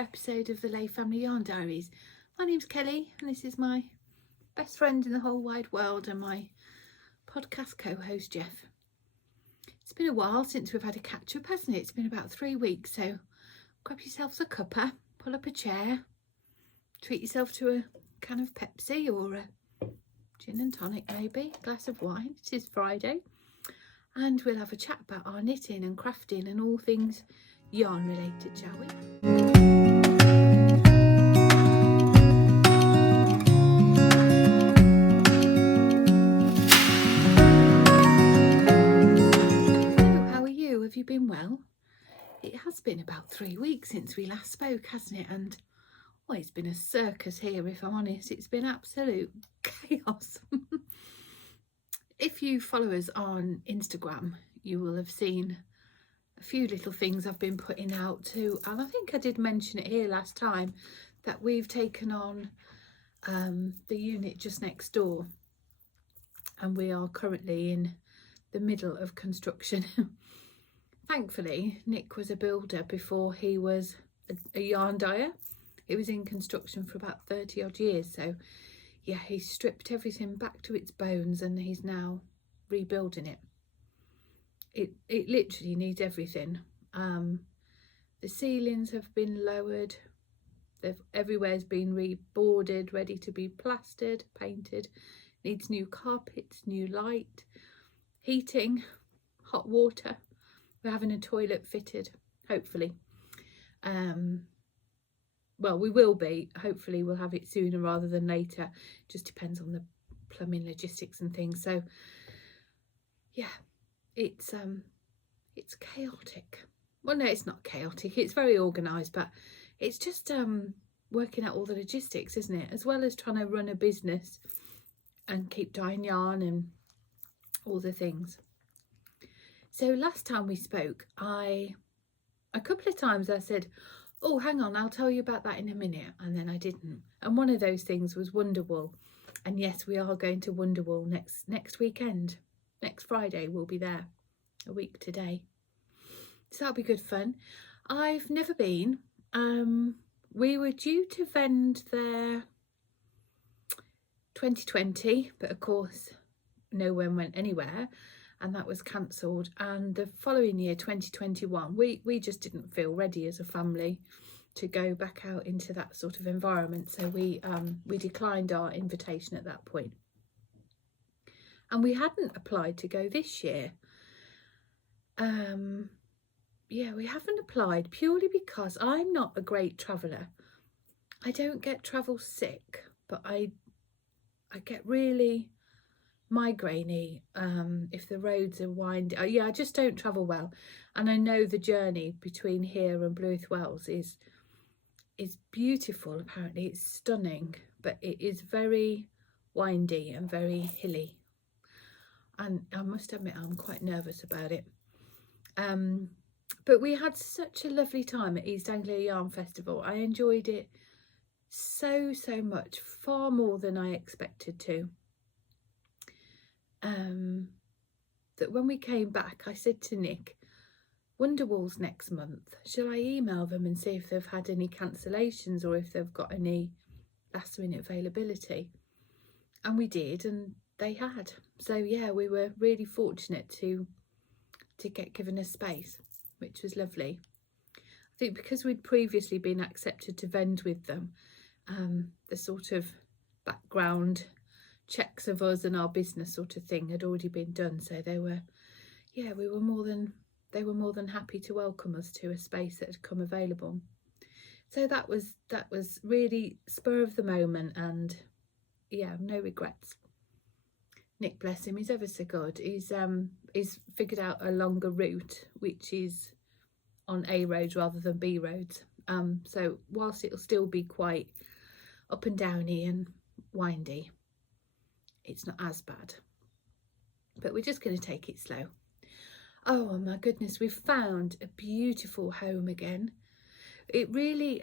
episode of the Layfamilyyarn Diaries. My name's Kelly and this is my best friend in the whole wide world and my podcast co-host Jeff. It's been a while since we've had a catch-up, hasn't it? It's been about 3 weeks, so grab yourselves a cuppa, pull up a chair, treat yourself to a can of Pepsi or a gin and tonic, maybe a glass of wine. It is Friday and we'll have a chat about our knitting and crafting and all things yarn related, shall we? So, how are you? Have you been well? It has been about 3 weeks since we last spoke, hasn't it? And well, it's been a circus here, if I'm honest. It's been absolute chaos. If you follow us on Instagram, you will have seen a few little things I've been putting out too, and I think I did mention it here last time that we've taken on the unit just next door, and we are currently in the middle of construction. Thankfully, Nick was a builder before he was a yarn dyer. He was in construction for about 30 odd years, so yeah, he stripped everything back to its bones and he's now rebuilding it. It literally needs everything. The ceilings have been lowered. Everywhere's been reboarded, ready to be plastered, painted. Needs new carpets, new light, heating, hot water. We're having a toilet fitted, hopefully. Well, we will be. Hopefully we'll have it sooner rather than later. Just depends on the plumbing logistics and things. So yeah, it's chaotic. Well, no, it's not chaotic. It's very organised, but it's just working out all the logistics, isn't it? As well as trying to run a business and keep dyeing yarn and all the things. So last time we spoke, a couple of times I said, oh, hang on, I'll tell you about that in a minute. And then I didn't. And one of those things was Wonderwool. And yes, we are going to Wonderwool next weekend. Next Friday, we'll be there. A week today. So that'll be good fun. I've never been. We were due to vend there 2020, but of course, no one went anywhere. And that was cancelled. And the following year, 2021, we just didn't feel ready as a family to go back out into that sort of environment. So we declined our invitation at that point. And we hadn't applied to go this year. Yeah, we haven't applied purely because I'm not a great traveller. I don't get travel sick, but I get really migraine-y if the roads are windy. Yeah, I just don't travel well. And I know the journey between here and Blueth Wells is beautiful. Apparently it's stunning, but it is very windy and very hilly, and I must admit I'm quite nervous about it. But we had such a lovely time at East Anglia Yarn Festival. I enjoyed it so much, far more than I expected to. That when we came back, I said to Nick, Wonderwool's next month. Shall I email them and see if they've had any cancellations or if they've got any last minute availability? And we did, and they had. So yeah, we were really fortunate to get given a space, which was lovely. I think because we'd previously been accepted to vend with them, the sort of background checks of us and our business sort of thing had already been done, so they were more than happy to welcome us to a space that had come available. So that was really spur of the moment, and yeah, no regrets. Nick, bless him, he's ever so good. He's figured out a longer route, which is on A roads rather than B roads. So whilst it'll still be quite up and downy and windy, it's not as bad. But we're just going to take it slow. Oh my goodness, we've found a beautiful home again. It really,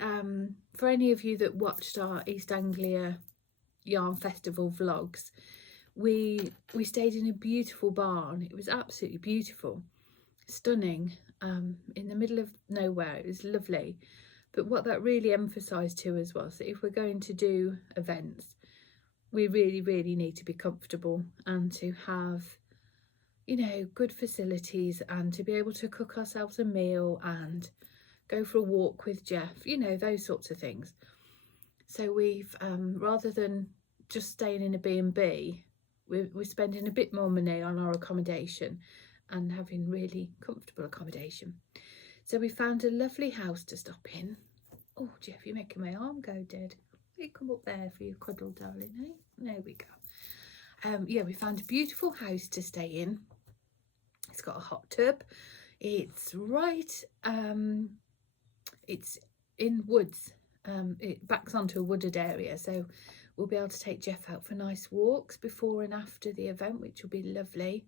for any of you that watched our East Anglia Yarn Festival vlogs, we stayed in a beautiful barn. It was absolutely beautiful, stunning, in the middle of nowhere. It was lovely. But what that really emphasised to us was that if we're going to do events, we really need to be comfortable and to have, you know, good facilities and to be able to cook ourselves a meal and go for a walk with Jeff, you know, those sorts of things. So we've, rather than just staying in a B&B, we're spending a bit more money on our accommodation and having really comfortable accommodation. So we found a lovely house to stop in. Oh, Jeff, you're making my arm go dead. You come up there for your cuddle, darling, eh? There we go. Yeah, we found a beautiful house to stay in. It's got a hot tub. It's right, it's in woods. It backs onto a wooded area, so we'll be able to take Jeff out for nice walks before and after the event, which will be lovely.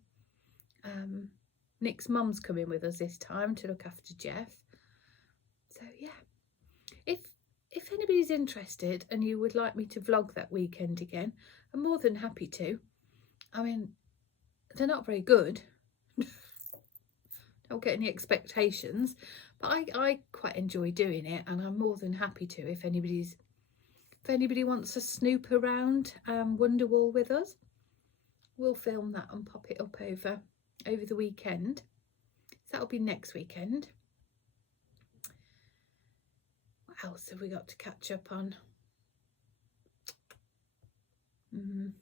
Nick's mum's coming with us this time to look after Jeff. So yeah, if anybody's interested and you would like me to vlog that weekend again, I'm more than happy to. I mean, they're not very good. Don't get any expectations, but I quite enjoy doing it, and I'm more than happy to if anybody wants to snoop around Wonderwool with us. We'll film that and pop it up over the weekend. So that'll be next weekend. What else have we got to catch up on? Can't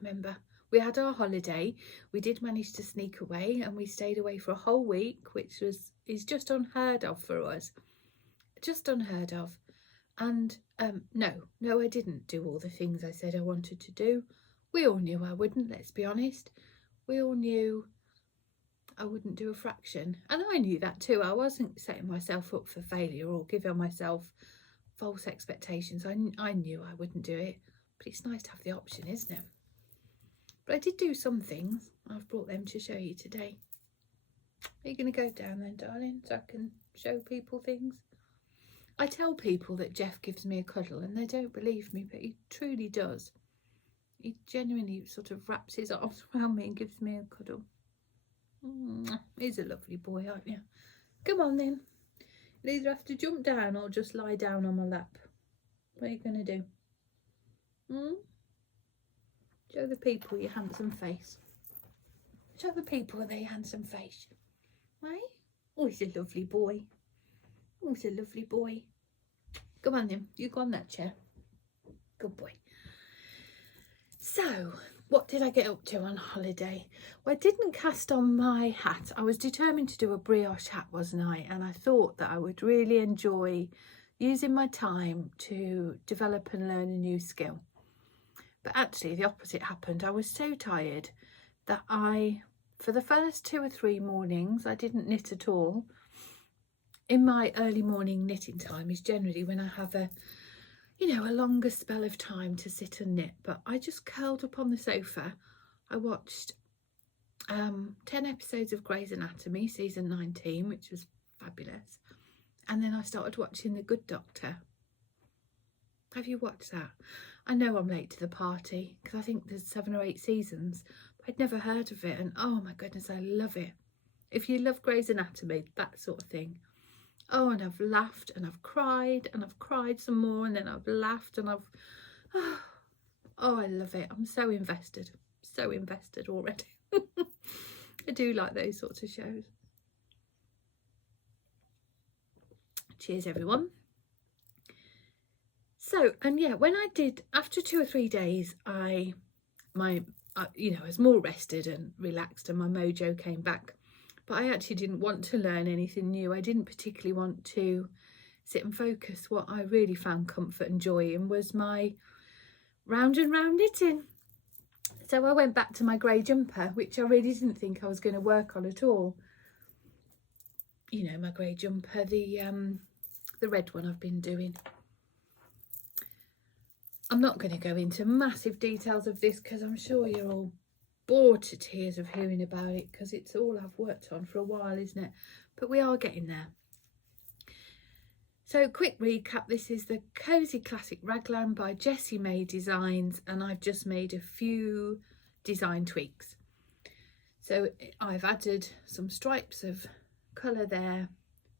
remember. We had our holiday. We did manage to sneak away, and we stayed away for a whole week, which is just unheard of for us. Just unheard of. And no, I didn't do all the things I said I wanted to do. We all knew I wouldn't, let's be honest. We all knew I wouldn't do a fraction. And I knew that too. I wasn't setting myself up for failure or giving myself false expectations. I knew I wouldn't do it. But it's nice to have the option, isn't it? But I did do some things. I've brought them to show you today. Are you going to go down then, darling, so I can show people things? I tell people that Jeff gives me a cuddle and they don't believe me, but he truly does. He genuinely sort of wraps his arms around me and gives me a cuddle. He's a lovely boy, aren't you? Come on then. You'll either have to jump down or just lie down on my lap. What are you going to do? Show the people your handsome face. Show the people their handsome face. Right? Oh, he's a lovely boy. Oh, he's a lovely boy. Come on then, you go on that chair. Good boy. So, what did I get up to on holiday? Well, I didn't cast on my hat. I was determined to do a brioche hat, wasn't I? And I thought that I would really enjoy using my time to develop and learn a new skill. But actually the opposite happened. I was so tired that for the first 2 or 3 mornings, I didn't knit at all. In my early morning knitting time is generally when I have a longer spell of time to sit and knit. But I just curled up on the sofa. I watched 10 episodes of Grey's Anatomy, season 19, which was fabulous. And then I started watching The Good Doctor. Have you watched that? I know I'm late to the party because I think there's 7 or 8 seasons. But I'd never heard of it, and oh my goodness, I love it. If you love Grey's Anatomy, that sort of thing. Oh, and I've laughed and I've cried some more, and then I've laughed and oh, I love it. I'm so invested already. I do like those sorts of shows. Cheers, everyone. So, and yeah, when I did, after 2 or 3 days, I was more rested and relaxed and my mojo came back. But I actually didn't want to learn anything new. I didn't particularly want to sit and focus. What I really found comfort and joy in was my round and round knitting. So I went back to my grey jumper, which I really didn't think I was going to work on at all. You know, my grey jumper, the red one I've been doing. I'm not going to go into massive details of this because I'm sure you're all bored to tears of hearing about it, because it's all I've worked on for a while, isn't it? But we are getting there. So, quick recap, this is the Cosy Classic raglan by Jessie Mead Designs, and I've just made a few design tweaks. So I've added some stripes of colour there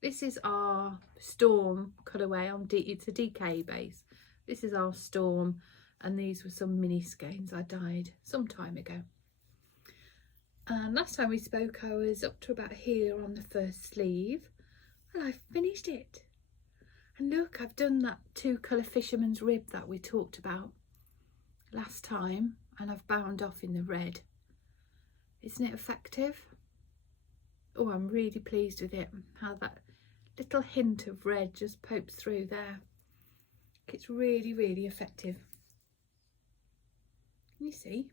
This is our Storm colourway on it's a DK base. This is our Storm, and these were some mini skeins I dyed some time ago. And last time we spoke I was up to about here on the first sleeve. Well, I've finished it. And look, I've done that 2-colour fisherman's rib that we talked about last time, and I've bound off in the red. Isn't it effective? Oh, I'm really pleased with it, how that little hint of red just pokes through there. It's really, really effective. Can you see?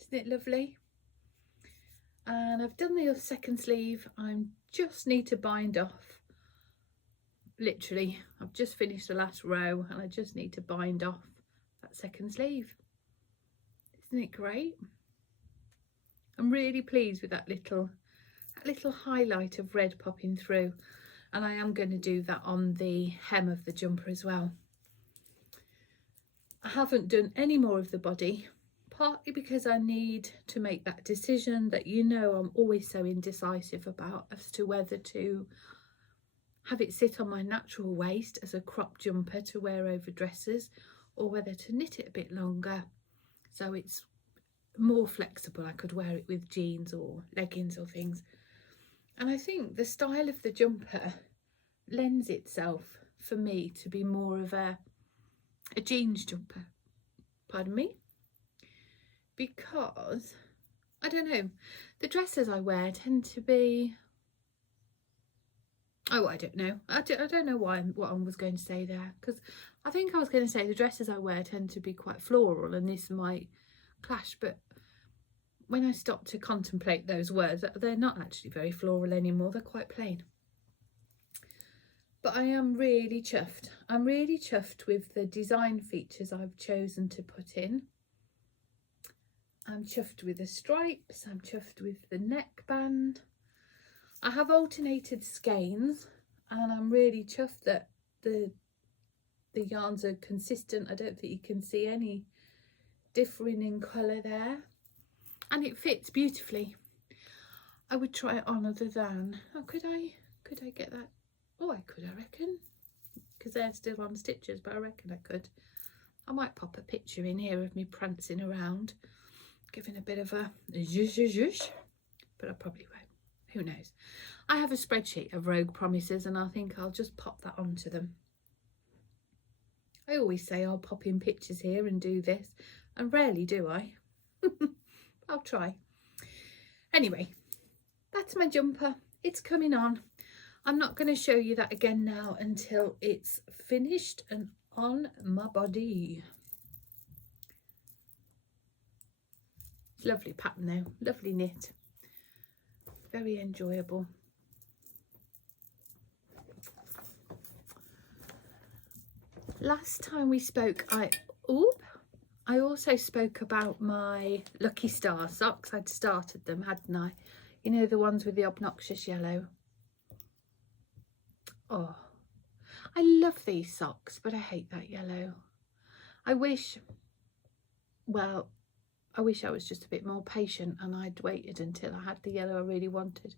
Isn't it lovely? And I've done the second sleeve. I just need to bind off. Literally, I've just finished the last row and I just need to bind off that second sleeve. Isn't it great? I'm really pleased with that little highlight of red popping through, and I am going to do that on the hem of the jumper as well. I haven't done any more of the body, partly because I need to make that decision that, you know, I'm always so indecisive about, as to whether to have it sit on my natural waist as a crop jumper to wear over dresses, or whether to knit it a bit longer so it's more flexible. I could wear it with jeans or leggings or things. And I think the style of the jumper lends itself for me to be more of a jeans jumper, pardon me, because I don't know, the dresses I wear tend to be, oh, I don't know, I don't know what I was going to say there, because I think I was going to say the dresses I wear tend to be quite floral, and this might clash, but when I stop to contemplate those words, they're not actually very floral anymore, they're quite plain. But I am really chuffed. I'm really chuffed with the design features I've chosen to put in. I'm chuffed with the stripes, I'm chuffed with the neckband. I have alternated skeins, and I'm really chuffed that the yarns are consistent. I don't think you can see any differing in colour there, and it fits beautifully. I would try it on other than, oh, could I get that? Oh, I could, I reckon, because they're still on stitches, but I reckon I could. I might pop a picture in here of me prancing around, giving a bit of a zhush zhush, but I probably won't. Who knows? I have a spreadsheet of rogue promises, and I think I'll just pop that onto them. I always say I'll pop in pictures here and do this, and rarely do I. I'll try. Anyway, that's my jumper. It's coming on. I'm not going to show you that again now until it's finished and on my body. Lovely pattern though, lovely knit, very enjoyable. Last time we spoke, I also spoke about my Lucky Star socks. I'd started them, hadn't I? You know, the ones with the obnoxious yellow. Oh, I love these socks, but I hate that yellow. I wish I was just a bit more patient and I'd waited until I had the yellow I really wanted.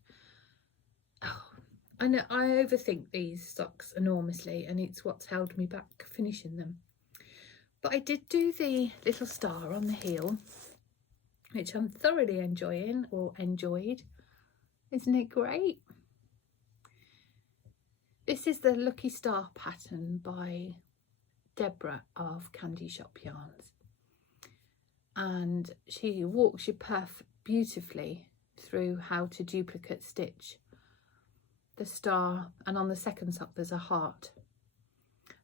Oh, I know I overthink these socks enormously, and it's what's held me back finishing them. But I did do the little star on the heel, which I'm thoroughly enjoying, or enjoyed. Isn't it great? This is the Lucky Star pattern by Deborah of Candy Shop Yarns, and she walks you beautifully through how to duplicate stitch the star, and on the second sock there's a heart.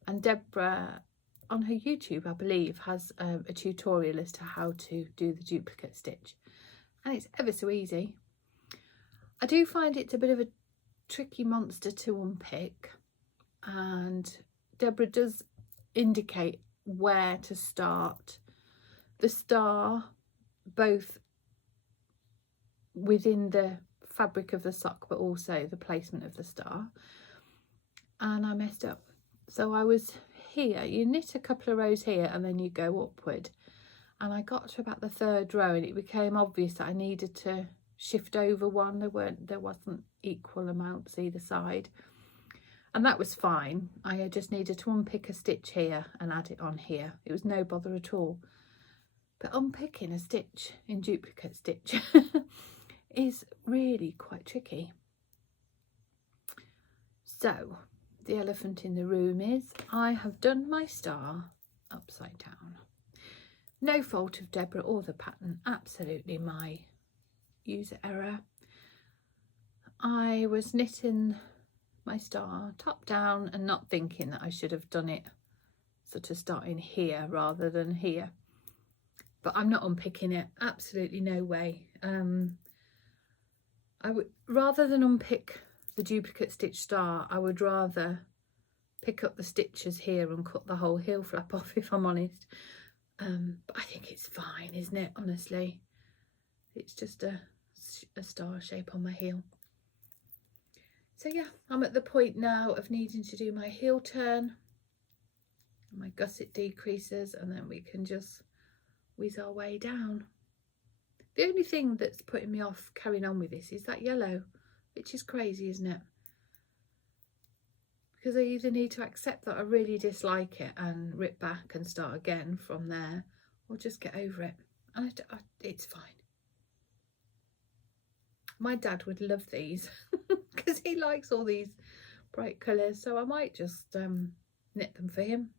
And Deborah on her YouTube, I believe, has a tutorial as to how to do the duplicate stitch, and it's ever so easy. I do find it's a bit of a tricky monster to unpick, and Deborah does indicate where to start the star, both within the fabric of the sock but also the placement of the star. And I messed up, so I was here, you knit a couple of rows here and then you go upward, and I got to about the third row and it became obvious that I needed to shift over one. There wasn't equal amounts either side, and that was fine. I just needed to unpick a stitch here and add it on here. It was no bother at all. But unpicking a stitch in duplicate stitch is really quite tricky. So the elephant in the room is I have done my star upside down. No fault of Deborah or the pattern, absolutely my user error. I was knitting my star top down and not thinking that I should have done it sort of starting here rather than here. But I'm not unpicking it, absolutely no way. I would, rather than unpick the duplicate stitch star, I would rather pick up the stitches here and cut the whole heel flap off, if I'm honest. But I think it's fine, isn't it? Honestly, it's just a star shape on my heel. So yeah, I'm at the point now of needing to do my heel turn, my gusset decreases, and then we can just whiz our way down. The only thing that's putting me off carrying on with this is that yellow, which is crazy, isn't it? Because I either need to accept that I really dislike it and rip back and start again from there, or just get over it. And it's fine. My dad would love these because he likes all these bright colours, so I might just knit them for him.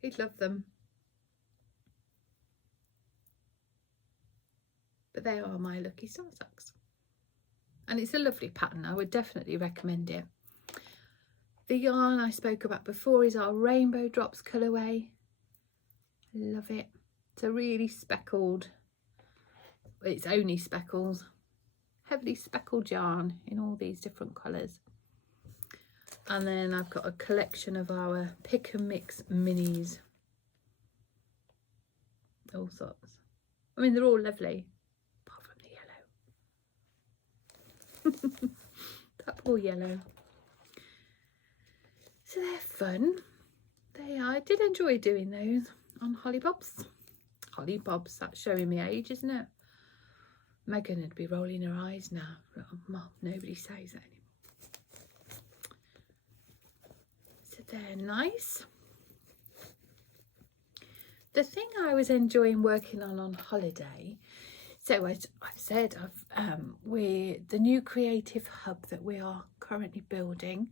He'd love them. But they are my lucky star socks. And it's a lovely pattern. I would definitely recommend it. The yarn I spoke about before is our Rainbow Drops colourway. Love it. It's a really speckled, it's only speckles, heavily speckled yarn in all these different colours. And then I've got a collection of our Pick and Mix minis. All sorts. I mean, they're all lovely, apart from the yellow. That poor yellow. So they're fun. They are. I did enjoy doing those on Holly Bobs. Holly Bobs, that's showing me age, isn't it? Megan would be rolling her eyes now. Mum, nobody says that anymore. So they're nice. The thing I was enjoying working on holiday, so as I've said, we're the new creative hub that we are currently building.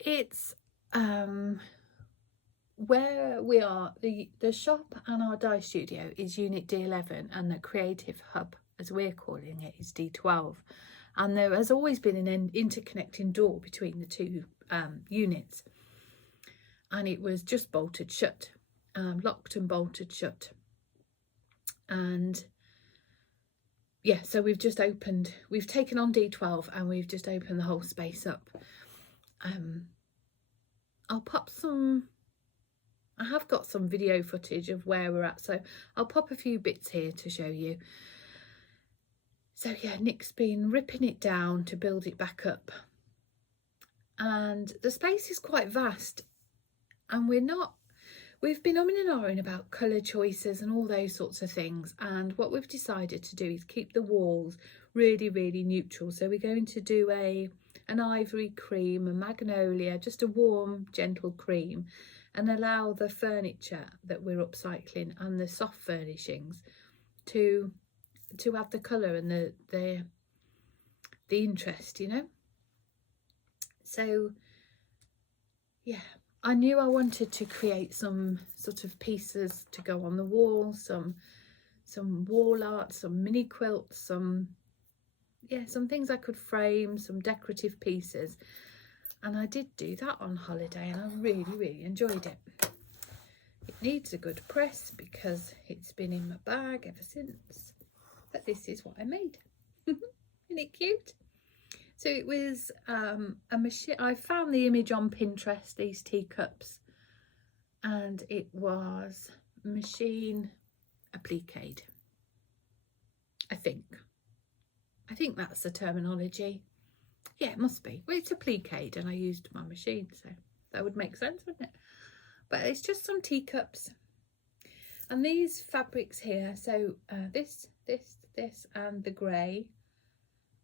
It's where we are, the shop and our dye studio is unit D11, and the creative hub, as we're calling it, is D12. And there has always been an interconnecting door between the two units, and it was just bolted shut, locked and bolted shut. And yeah, so we've taken on D12 and we've just opened the whole space up. I'll pop some, I have got some video footage of where we're at, so I'll pop a few bits here to show you. So yeah, Nick's been ripping it down to build it back up, and the space is quite vast, and we've been umming and ahhing about colour choices and all those sorts of things, and what we've decided to do is keep the walls really, really neutral. So we're going to do an ivory cream, a magnolia, just a warm, gentle cream, and allow the furniture that we're upcycling and the soft furnishings to have the colour and the interest, you know. So yeah, I knew I wanted to create some sort of pieces to go on the wall, some wall art, some mini quilts, some things I could frame, some decorative pieces. And I did do that on holiday, and I really, really enjoyed it. It needs a good press because it's been in my bag ever since. But this is what I made. Isn't it cute? So it was a machine. I found the image on Pinterest, these teacups, and it was machine appliqued. I think that's the terminology. Yeah, it must be. Well, it's appliqued, and I used my machine, so that would make sense, wouldn't it? But it's just some teacups, and these fabrics here. So this this and the grey.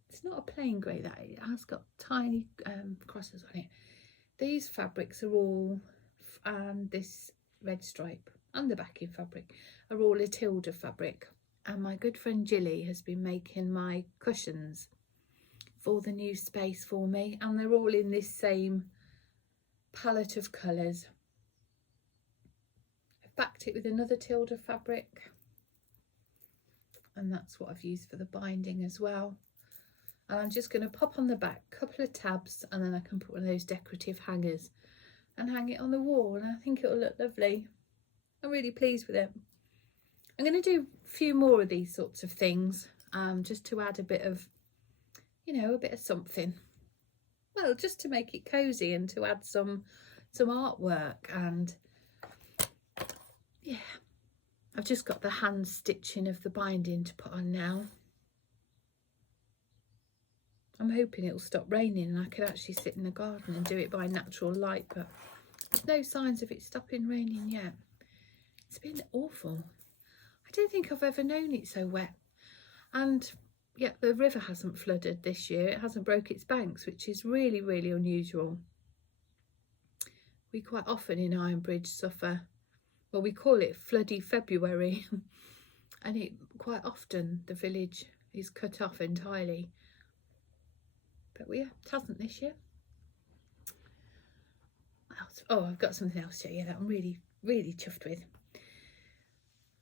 It's not a plain grey, that it has got tiny crosses on it. These fabrics are all, and this red stripe and the backing fabric are all a Tilda fabric. And my good friend Jilly has been making my cushions for the new space for me, and they're all in this same palette of colours. I've backed it with another Tilda fabric, and that's what I've used for the binding as well. And I'm just going to pop on the back a couple of tabs, and then I can put one of those decorative hangers and hang it on the wall, and I think it'll look lovely. I'm really pleased with it. I'm going to do a few more of these sorts of things, just to add a bit of, you know, a bit of something. Well, just to make it cosy and to add some artwork. And yeah, I've just got the hand stitching of the binding to put on now. I'm hoping it'll stop raining and I could actually sit in the garden and do it by natural light, but there's no signs of it stopping raining yet. It's been awful. I don't think I've ever known it so wet. And yeah, the river hasn't flooded this year. It hasn't broke its banks, which is really, really unusual. We quite often in Ironbridge suffer, well, we call it floody February, and it quite often the village is cut off entirely. But yeah, it hasn't this year. Oh, I've got something else to show you that I'm really, really chuffed with.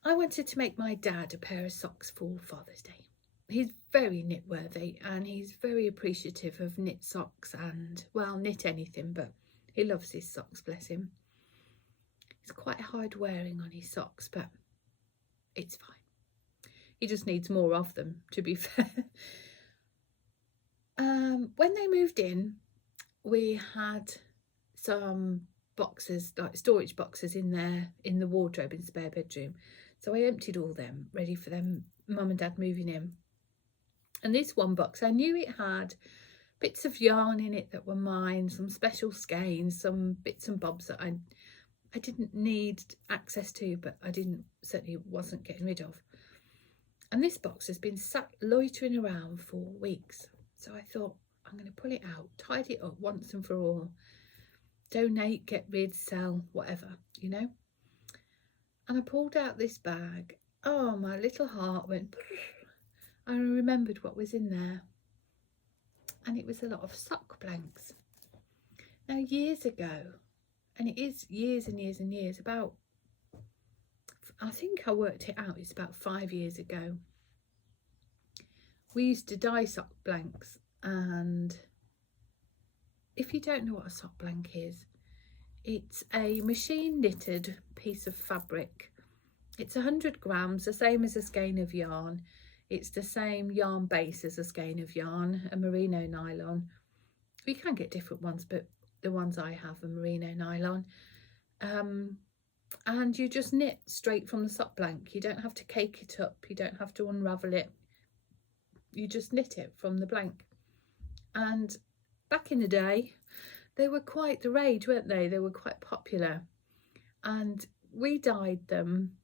I wanted to make my dad a pair of socks for Father's Day. He's very knit worthy and he's very appreciative of knit socks and, well, knit anything, but he loves his socks, bless him. He's quite hard wearing on his socks, but it's fine. He just needs more of them, to be fair. When they moved in, we had some boxes, like storage boxes in the wardrobe in the spare bedroom. So I emptied all them, ready for them mum and dad moving in. And this one box, I knew it had bits of yarn in it that were mine, some special skeins, some bits and bobs that I didn't need access to, but I certainly wasn't getting rid of. And this box has been sat loitering around for weeks. So I thought, I'm going to pull it out, tidy it up once and for all, donate, get rid, sell, whatever, you know. And I pulled out this bag. Oh, my little heart went, I remembered what was in there. And it was a lot of sock blanks. Now, years ago, and it is years and years and years, about, I think I worked it out, it's about 5 years ago. We used to dye sock blanks, and if you don't know what a sock blank is, it's a machine knitted piece of fabric. It's 100 grams, the same as a skein of yarn. It's the same yarn base as a skein of yarn, a merino nylon. You can get different ones, but the ones I have are merino nylon. And you just knit straight from the sock blank. You don't have to cake it up. You don't have to unravel it. You just knit it from the blank. And back in the day, they were quite the rage, weren't they? They were quite popular. And we dyed them,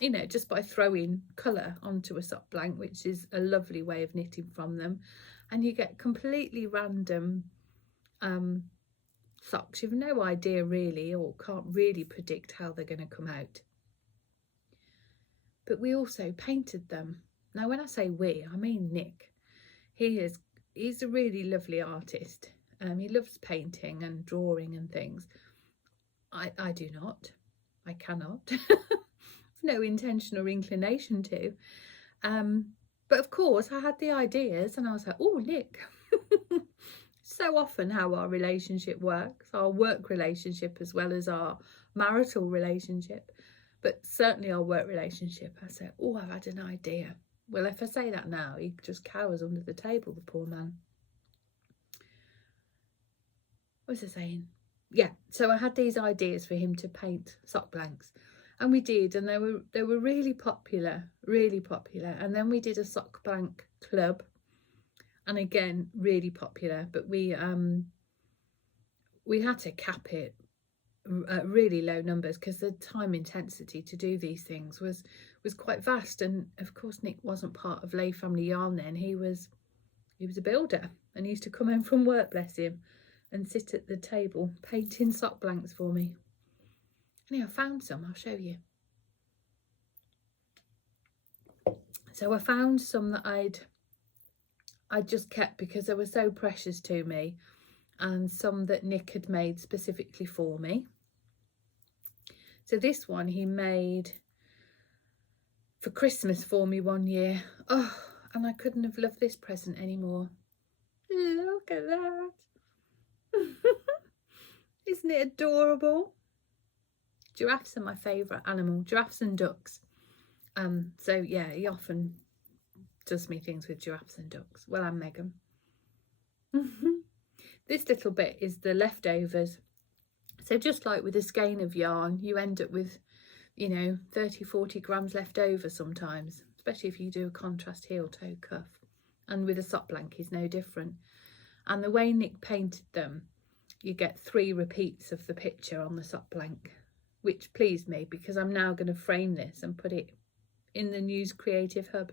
you know, just by throwing colour onto a sock blank, which is a lovely way of knitting from them. And you get completely random socks. You've no idea really, or can't really predict how they're going to come out. But we also painted them. Now, when I say we, I mean Nick. He's a really lovely artist. He loves painting and drawing and things. I do not. I cannot. No intention or inclination to. But of course, I had the ideas and I was like, oh, Nick. So often how our relationship works, our work relationship as well as our marital relationship, but certainly our work relationship. I said, oh, I've had an idea. Well, if I say that now, he just cowers under the table, the poor man. What was I saying? Yeah, so I had these ideas for him to paint sock blanks, and we did, and they were really popular, really popular. And then we did a sock blank club, and again, really popular. But we had to cap it at really low numbers because the time intensity to do these things was was quite vast. And of course Nick wasn't part of Layfamilyyarn then. He was a builder, and he used to come home from work, bless him, and sit at the table painting sock blanks for me. Anyway, I found some, I'll show you. So I found some that I'd just kept because they were so precious to me, and some that Nick had made specifically for me. So this one he made for Christmas for me one year. Oh, and I couldn't have loved this present anymore. Look at that. Isn't it adorable? Giraffes are my favourite animal, giraffes and ducks. So yeah, he often does me things with giraffes and ducks. Well, and Megan. This little bit is the leftovers. So just like with a skein of yarn, you end up with, you know, 30-40 grams left over sometimes, especially if you do a contrast heel toe cuff. And with a sock blanket is no different. And the way Nick painted them, you get 3 repeats of the picture on the sock blank, which pleased me because I'm now going to frame this and put it in the News Creative Hub.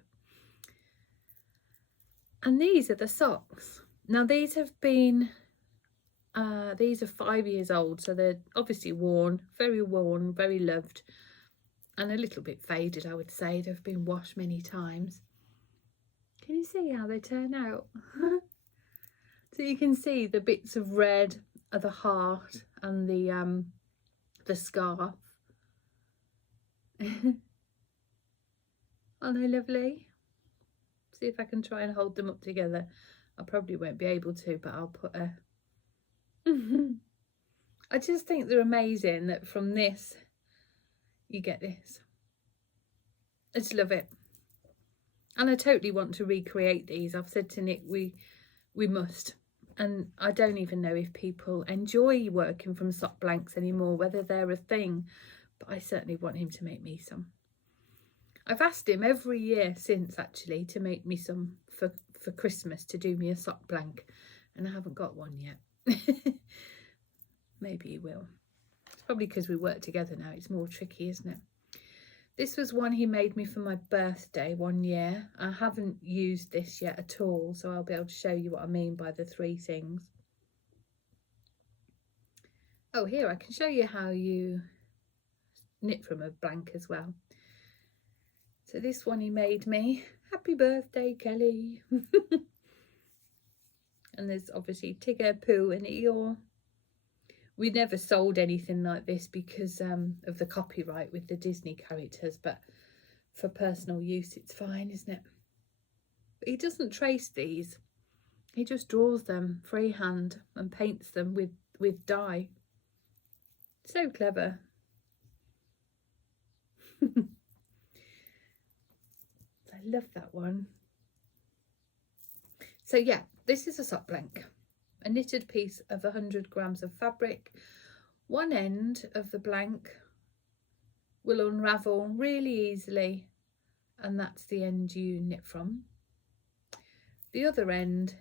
And these are the socks. Now these have been, these are 5 years old, so they're obviously worn, very loved, and a little bit faded, I would say. They've been washed many times. Can you see how they turn out? So you can see the bits of red are the heart and the scarf. Aren't they lovely? See if I can try and hold them up together. I probably won't be able to, but I'll put a... I just think they're amazing that from this you get this. I just love it. And I totally want to recreate these. I've said to Nick we must. And I don't even know if people enjoy working from sock blanks anymore, whether they're a thing, but I certainly want him to make me some. I've asked him every year since, actually, to make me some for Christmas, to do me a sock blank, and I haven't got one yet. Maybe he will. It's probably because we work together now. It's more tricky, isn't it? This was one he made me for my birthday one year. I haven't used this yet at all, so I'll be able to show you what I mean by the 3 things. Oh, here, I can show you how you knit from a blank as well. So this one he made me. Happy birthday, Kelly. And there's obviously Tigger, Pooh and Eeyore. We never sold anything like this because of the copyright with the Disney characters, but for personal use it's fine, isn't it? But he doesn't trace these. He just draws them freehand and paints them with dye. So clever. I love that one. So yeah, this is a sock blank. A knitted piece of 100 grams of fabric. One end of the blank will unravel really easily, and that's the end you knit from. The other end,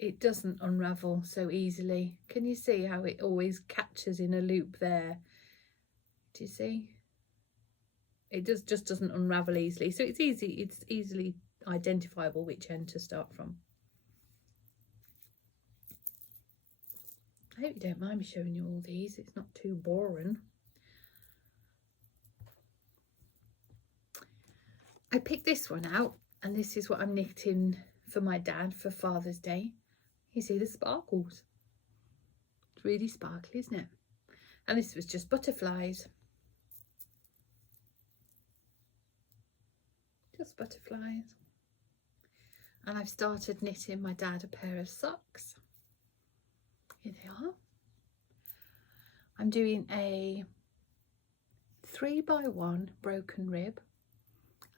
it doesn't unravel so easily. Can you see how it always catches in a loop there? Do you see? It just doesn't unravel easily, so it's easily identifiable which end to start from. I hope you don't mind me showing you all these. It's not too boring. I picked this one out, and this is what I'm knitting for my dad for Father's Day. You see the sparkles. It's really sparkly, isn't it? And this was just butterflies. Just butterflies. And I've started knitting my dad a pair of socks. Here they are. I'm doing a 3x1 broken rib,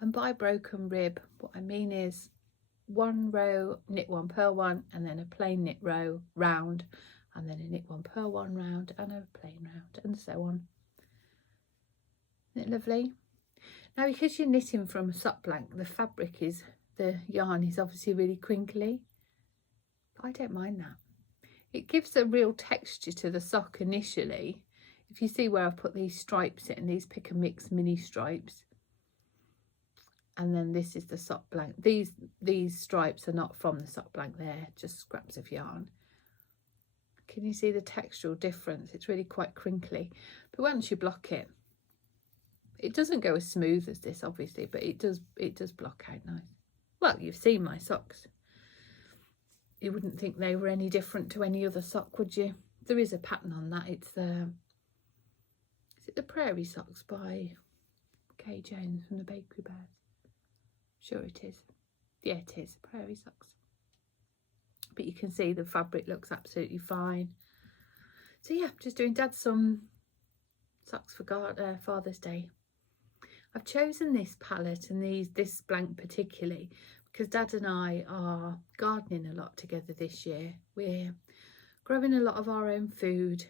and by broken rib what I mean is 1 row knit 1 purl 1 and then a plain knit row round, and then a knit 1 purl 1 round and a plain round, and so on. Isn't it lovely? Now because you're knitting from a sock blank, the yarn is obviously really crinkly, but I don't mind that. It gives a real texture to the sock initially. If you see where I've put these stripes in, these pick and mix mini stripes, And then this is the sock blank. These stripes are not from the sock blank, they're just scraps of yarn. Can you see the textural difference? It's really quite crinkly, but once you block it, it doesn't go as smooth as this, obviously, but it does block out nice. Well, you've seen my socks. You wouldn't think they were any different to any other sock, would you? There is a pattern on that. It's the, is it the Prairie Socks by Kay Jones from the Bakery Bears? Sure it is. Yeah, it is. Prairie Socks. But you can see the fabric looks absolutely fine. So yeah, just doing Dad's some socks for Father's Day. I've chosen this palette and this blank particularly because Dad and I are gardening a lot together this year. We're growing a lot of our own food.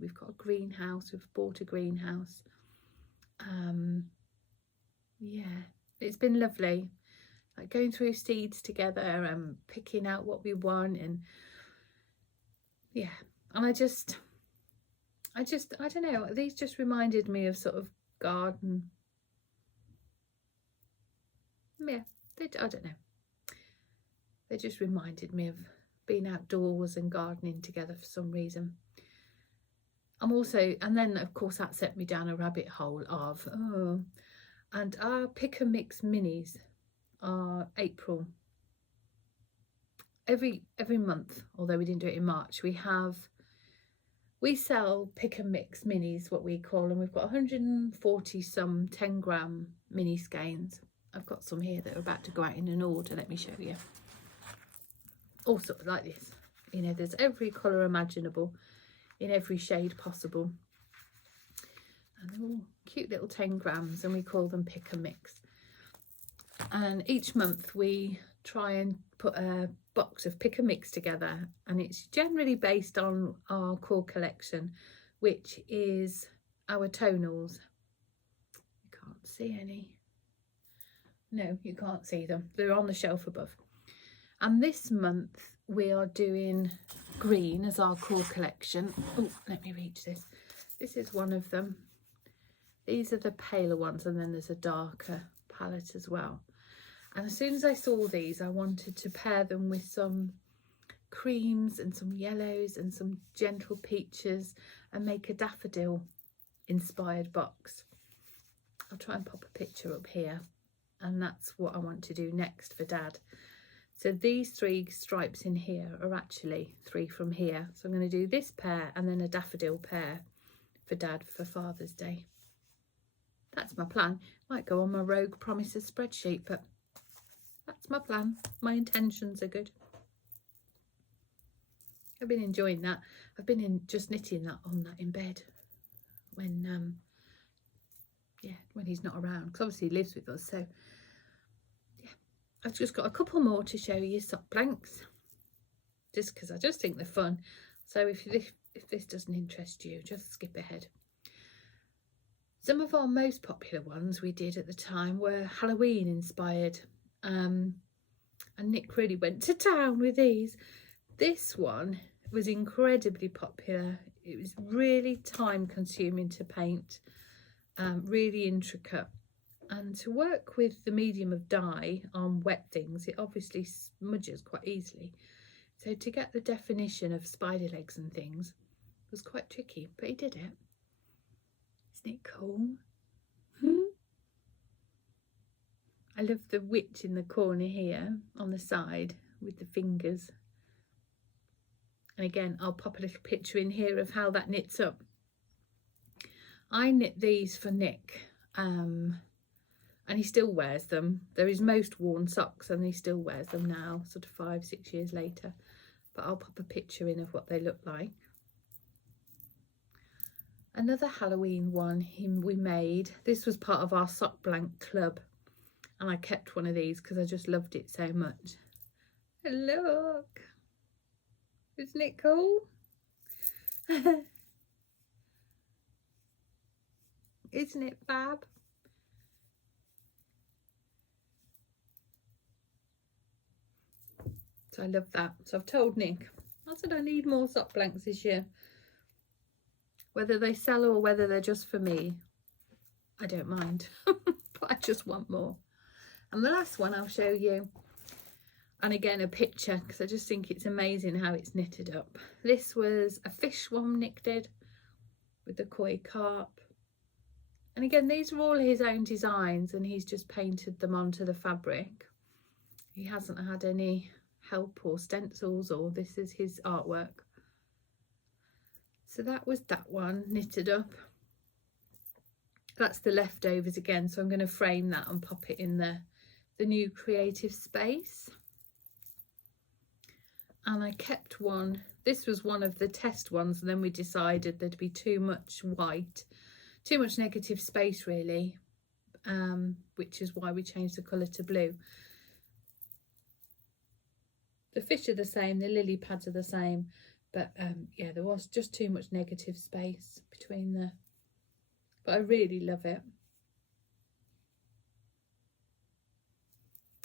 We've got a greenhouse. We've bought a greenhouse. Yeah, it's been lovely. Like going through seeds together and picking out what we want, and yeah, and I don't know, these just reminded me of sort of garden. Yeah, I don't know, they just reminded me of being outdoors and gardening together for some reason. And then of course that set me down a rabbit hole of and our pick and mix minis are April. Every month, although we didn't do it in March, we sell pick and mix minis, what we call them. We've got 140 some 10-gram mini skeins. I've got some here that are about to go out in an order. Let me show you. All sort of like this. You know, there's every colour imaginable in every shade possible. And they're all cute little 10 grams and we call them pick and mix. And each month we try and put a box of pick and mix together, and it's generally based on our core collection, which is our tonals. You can't see any. No, you can't see them. They're on the shelf above. And this month we are doing green as our core collection. Oh, let me reach this. This is one of them. These are the paler ones, and then there's a darker palette as well. And as soon as I saw these, I wanted to pair them with some creams and some yellows and some gentle peaches and make a daffodil inspired box. I'll try and pop a picture up here, and that's what I want to do next for Dad. So these 3 stripes in here are actually 3 from here. So I'm going to do this pair and then a daffodil pair for Dad for Father's Day. That's my plan. Might go on my Rogue Promises spreadsheet, but that's my plan. My intentions are good. I've been enjoying that. I've been just knitting that in bed when when he's not around, because obviously he lives with us. So yeah, I've just got a couple more to show you, sock blanks, just because I just think they're fun. So if this doesn't interest you, just skip ahead. Some of our most popular ones we did at the time were Halloween inspired. And Nick really went to town with these. This one was incredibly popular. It was really time consuming to paint, really intricate, and to work with the medium of dye on wet things, it obviously smudges quite easily. So to get the definition of spider legs and things was quite tricky, but he did it. Isn't it cool? I love the witch in the corner here on the side with the fingers. And again, I'll pop a little picture in here of how that knits up. I knit these for Nick, and he still wears them. They're his most worn socks and he still wears them now, sort of 5-6 years later. But I'll pop a picture in of what they look like. Another Halloween one we made. This was part of our sock blank club. And I kept one of these because I just loved it so much. And look, isn't it cool? Isn't it fab? So I love that. So I've told Nick, I said I need more sock blanks this year. Whether they sell or whether they're just for me, I don't mind. But I just want more. And the last one I'll show you, and again a picture, because I just think it's amazing how it's knitted up. This was a fish one Nick did with the koi carp. And again, these are all his own designs and he's just painted them onto the fabric. He hasn't had any help or stencils, or this is his artwork. So that was that one knitted up. That's the leftovers again, so I'm going to frame that and pop it in the new creative space. And I kept one, this was one of the test ones, and then we decided there'd be too much white, too much negative space really, which is why we changed the colour to blue. The fish are the same, the lily pads are the same, but yeah, there was just too much negative space between the, but I really love it.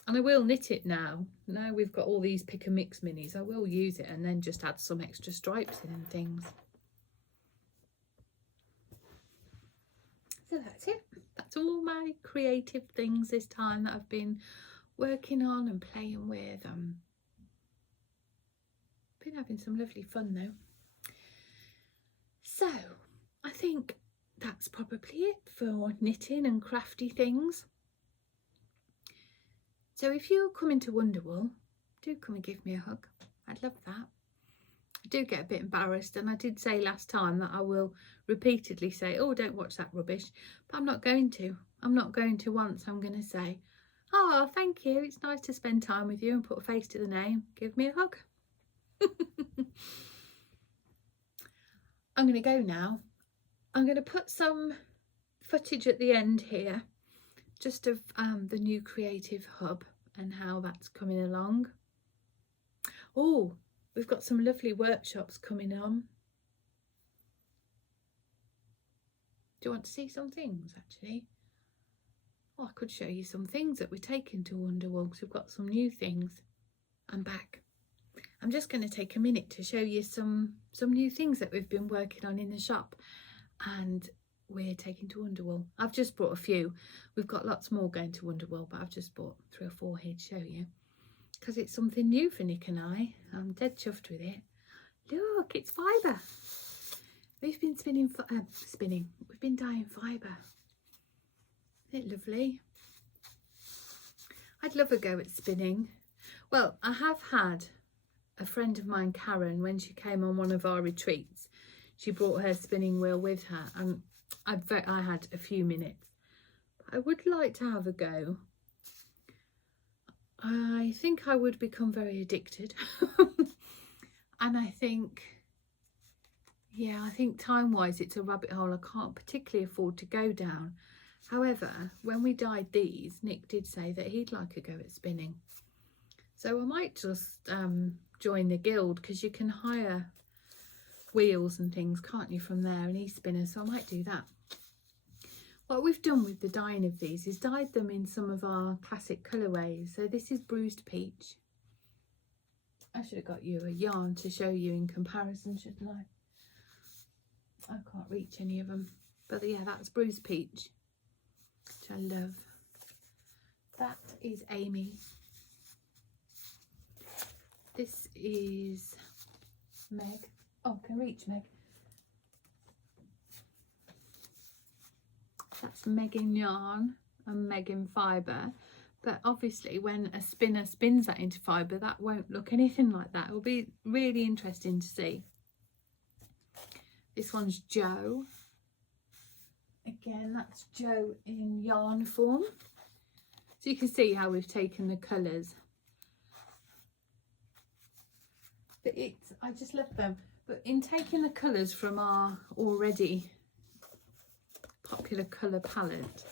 And I will knit it now. Now we've got all these pick and mix minis, I will use it and then just add some extra stripes in and things. So that's it. That's all my creative things this time that I've been working on and playing with. Been having some lovely fun though. So I think that's probably it for knitting and crafty things. So if you're coming to Wonderwool, do come and give me a hug. I'd love that. I do get a bit embarrassed, and I did say last time that I will repeatedly say, oh, don't watch that rubbish, but I'm not going to. I'm not going to once. I'm going to say, oh, thank you. It's nice to spend time with you and put a face to the name. Give me a hug. I'm going to go now. I'm going to put some footage at the end here, just of the new creative hub and how that's coming along. Oh, we've got some lovely workshops coming on. Do you want to see some things actually? Oh, I could show you some things that we're taking to Wonderwool, because we've got some new things. I'm back. I'm just going to take a minute to show you some new things that we've been working on in the shop and we're taking to Wonderwool. I've just brought a few. We've got lots more going to Wonderwool, but I've just bought 3 or 4 here to show you, because it's something new for Nick and I. I'm dead chuffed with it. Look, it's fibre. We've been we've been dyeing fibre. Isn't it lovely? I'd love a go at spinning. Well, I have had a friend of mine, Karen, when she came on one of our retreats, she brought her spinning wheel with her, and I had a few minutes. I would like to have a go. I think I would become very addicted. And I think, yeah, I think time-wise it's a rabbit hole I can't particularly afford to go down. However, when we dyed these, Nick did say that he'd like a go at spinning. So I might just join the guild, because you can hire wheels and things, can't you, from there, and e-spinners, so I might do that. What we've done with the dyeing of these is dyed them in some of our classic colourways. So this is bruised peach. I should have got you a yarn to show you in comparison, shouldn't I? I can't reach any of them, but yeah, that's bruised peach, which I love. That is Amy. This is Meg. Oh, I can reach Meg. That's Megan yarn and Megan fibre, but obviously when a spinner spins that into fibre, that won't look anything like that. It will be really interesting to see. This one's Jo. Again, that's Jo in yarn form. So you can see how we've taken the colours. But I just love them. But in taking the colours from our already popular colour palette,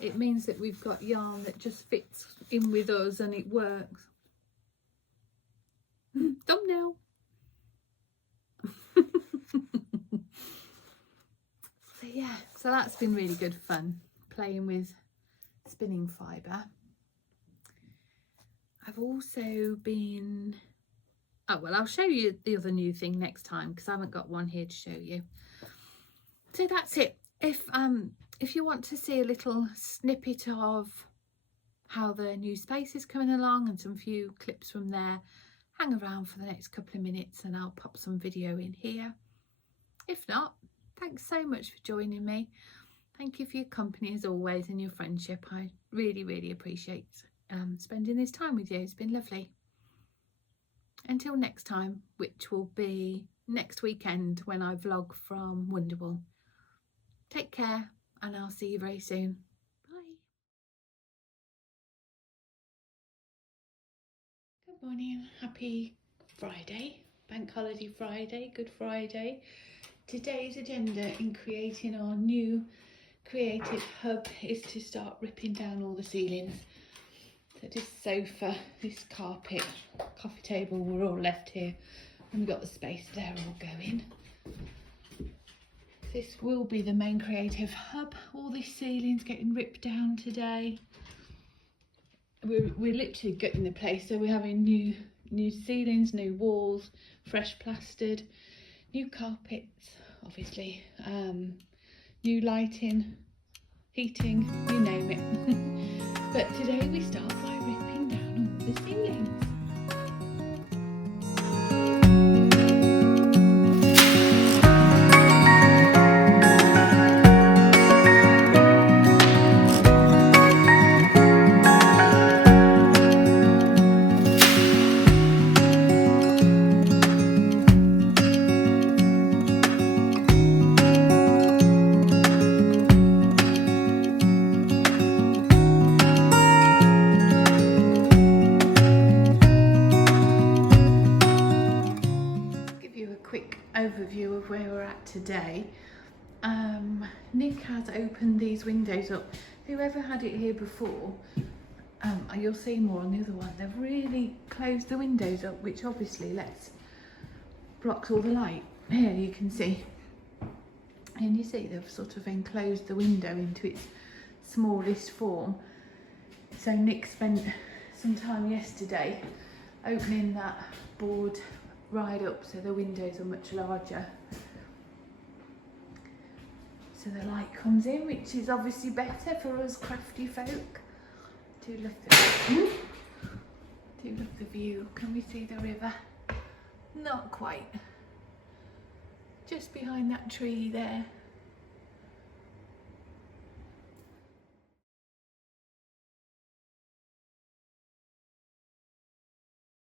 it means that we've got yarn that just fits in with us and it works. Thumbnail. So yeah, so that's been really good fun, playing with spinning fibre. I've also been, oh well, I'll show you the other new thing next time, because I haven't got one here to show you. So that's it. If you want to see a little snippet of how the new space is coming along and some few clips from there. Hang around for the next couple of minutes and I'll pop some video in here. If not, thanks so much for joining me. Thank you for your company as always and your friendship. I really appreciate spending this time with you. It's been lovely. Until next time, which will be next weekend when I vlog from Wonderwool. Take care and I'll see you very soon. Bye. Good morning, happy Friday, Bank Holiday Friday, Good Friday. Today's agenda in creating our new creative hub is to start ripping down all the ceilings. So this sofa, this carpet, coffee table were all left here and we've got the space there all going. This will be the main creative hub. All these ceilings getting ripped down today. We're literally gutting the place, so we're having new ceilings, new walls, fresh plastered, new carpets, obviously, new lighting, heating, you name it. But today we start by ripping down all the ceilings. Overview of where we're at today. Nick has opened these windows up. Whoever had it here before, you'll see more on the other one, they've really closed the windows up, which obviously blocks all the light. Here you can see, and you see they've sort of enclosed the window into its smallest form. So Nick spent some time yesterday opening that board right up so the windows are much larger, so the light comes in, which is obviously better for us crafty folk. Do love the view. Can we see the river? Not quite. Just behind that tree there.